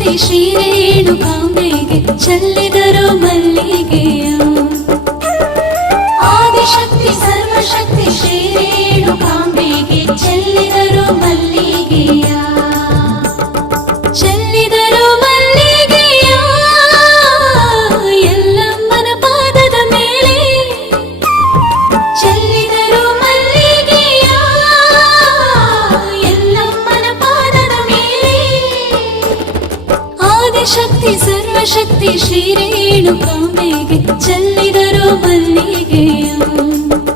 ಸರ್ವಶಕ್ತಿ ಶ್ರೀ ರೇಣುಕಾಂಬೆಗೆ ಚೆಲ್ಲಿದರು ಮಲ್ಲಿಗೆಯ. ಆದಿಶಕ್ತಿ ಸರ್ವಶಕ್ತಿ ಶ್ರೀ ರೇಣುಕಾಂಬೆಗೆ ಚೆಲ್ಲಿದರು ಮಲ್ಲಿಗೆಯ. ಚೆಲ್ಲಿದರು ಮಲ್ಲಿಗೆಯ ಎಲ್ಲಮ್ಮನ ಪಾದದ ಮೇಲೆ. ಚೆಲ್ಲಿದರು ಮಲ್ಲಿಗೆಯ ಎಲ್ಲಮ್ಮನ ಪಾದದ ಮೇಲೆ. ಆದಿಶಕ್ತಿ ಸರ್ವಶಕ್ತಿ ಶ್ರೀ ರೇಣುಕಾಂಬೆಗೆ ಚೆಲ್ಲಿದರು ಮಲ್ಲಿಗೆ.